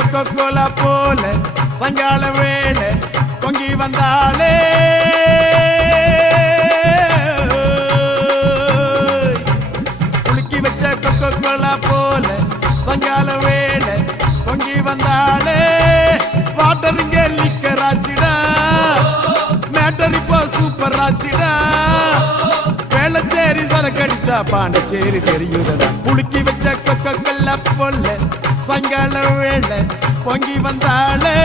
Coca Cola போல சாயங்கால வேளை பொங்கி வந்தாளே குலுக்கி வச்ச கொக்கோ கோலா போல சாயங்கால வேளை பொங்கி வந்தாளே வாட்டர் இங்கே லிக்கர் ஆச்சிடா மேட்டர் இப்போ சூப்பர் ஆச்சிடா வேளச்சேரி சரக்கடிச்சா பாண்டிச்சேரி தெரியுதடா குலுக்கி வச்ச கொக்கோ கோலா போல சாயங்கால வேளை பொங்கி வந்தாளே